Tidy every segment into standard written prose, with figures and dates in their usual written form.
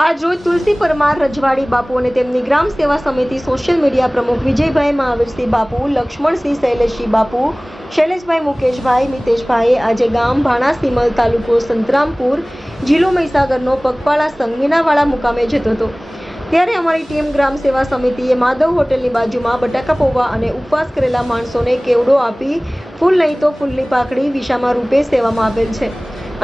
આજ રોજ તુલસી પરમાર રજવાડી બાપુ અને તેમની ગ્રામ સેવા સમિતિ સોશિયલ મીડિયા પ્રમુખ વિજયભાઈ મહાવીરસિંહ બાપુ, લક્ષ્મણસિંહ શૈલેષસિંહ બાપુ, શૈલેષભાઈ મુકેશભાઈ મિતેશભાઈએ આજે ગામ ભાણાસીમલ, તાલુકો સંતરામપુર, જિલ્લો મહીસાગરનો પગપાળા સંઘ મીનાવાડા મુકામે જતો હતો. ત્યારે અમારી ટીમ ગ્રામ સેવા સમિતિએ માધવ હોટેલની બાજુમાં બટાકા પૌવા અને ઉપવાસ કરેલા માણસોને કેવડો આપી ફૂલ નહીં તો ફૂલની પાકડી વિશામાં રૂપે સેવામાં આવેલ છે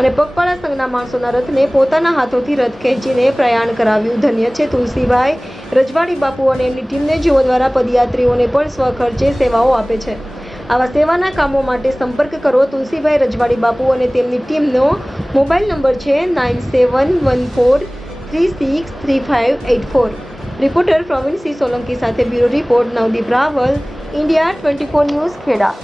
અને પગપાળા સંઘના માણસોના રથને પોતાના હાથોથી રથ ખેંચીને પ્રયાણ કરાવ્યું. ધન્ય છે તુલસીભાઈ રજવાડી બાપુ અને એમની ટીમને, જેઓ દ્વારા પદયાત્રીઓને પણ સ્વખર્ચે સેવાઓ આપે છે. આવા સેવાના કામો માટે સંપર્ક કરો તુલસીભાઈ રજવાડી બાપુ અને તેમની ટીમનો મોબાઈલ નંબર છે 9714363584. રિપોર્ટર પ્રવીણસિંહ સોલંકી સાથે bureau report Navdeep Raval, India 24 news, Kheda.